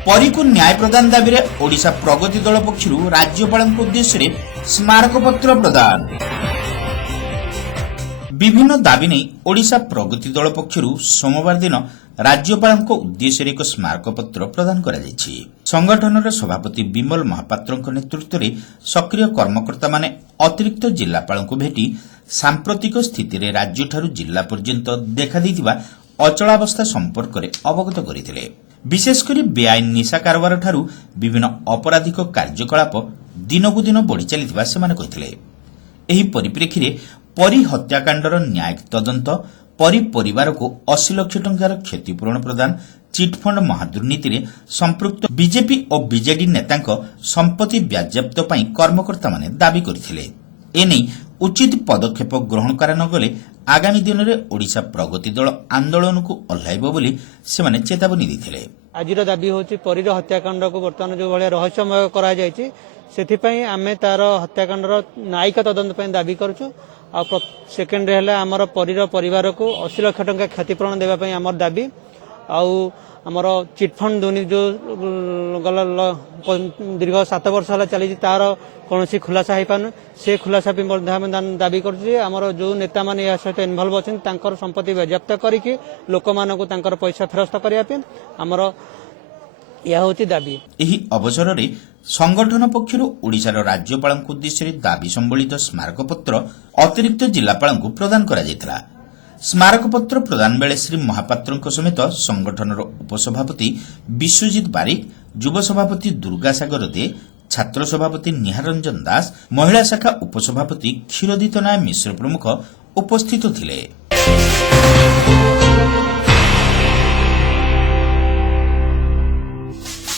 परीको न्याय प्रदान दाबी में ओडिशा प्रगति दल पक्षर राज्यपाल उद्देश्य स्मारक पत्र प्रदान। विभिन्न दाबी नहीं ओडिशा प्रगति दल पक्षर सोमवार दिन राज्यपाल उद्देश्य एक स्मारक पत्र प्रदान करा जायछि। संगठनर सभापति विमल महापात्र नेतृत्व में सक्रिय कर्मकर्ता माने अतिरिक्त जिलापाल को भेटी सांप्रतिक स्थिति रे राज्य ठारू जिला पर्यंत देखा देइतिबा अचलावस्था संपर्क में अवगत करथिले। विशेषकर बेआईन निशा कारोबार ठारू विभिन्न अपराधिक कार्यकलाप दिनकू दिन बढ़ी चलिथिबा सेमाने कहिथिले। एही परिप्रेक्षी रे परी हत्याकांडर न्यायिक तदंत, परी परिवार को 80 लाख टंकार क्षतिपूरण प्रदान, चिटफंड महादुर्नीति रे संपृक्त बीजेपी और बीजेडी नेतांक संपत्ति बाज्याप्त पई कर्मकर्ता माने दाबी करथिले। एने उचित पदक्षेप ग्रहण करा न गले आगामी दिन में ओडिशा प्रगति दल आंदोलन को ओह्लाइब बोली सेमाने चेतावनी दैथिले। आज दाबी होची परीर हत्याकांड को बर्तमान जो भाया रहस्यमय करा जायछि सेथिपई आमे तार हत्याकांडर न्यायिक तदंत पई दाबी करछु। आ सेकेंड है आमर परीर परिवार को 80 लाख टंका क्षतिपूरण देवा पई आमर दाबी। आमर चिटफंड दुर्नीति जो गला दीर्घ 7 वर्ष है चली तार कौन खुलासा हो पान से खुलासा भी दाबी कर जो नेता मैंने या सहित इनवल्व अच्छा संपत्ति बाज्याप्त करके लोक मान पैसा फेरस्त करने आमर यह होची दाबी। एही अवसर रे संगठन पक्षरु ओडिशार राज्यपाल उद्देश्य दाबी संबलित स्मारक पत्र अतिरिक्त जिलापाल को प्रदान करा जायतिला। स्मारक पत्र प्रदान बेले श्री महापात्र समेत संगठनर उपसभापति विश्वजित बारिक, युव सभापति दुर्गा सागर दे, छात्र सभापति निहारंजन दास, महिला शाखा उपसभापति क्षीरोदित नाय मिश्र प्रमुख उपस्थित थिले।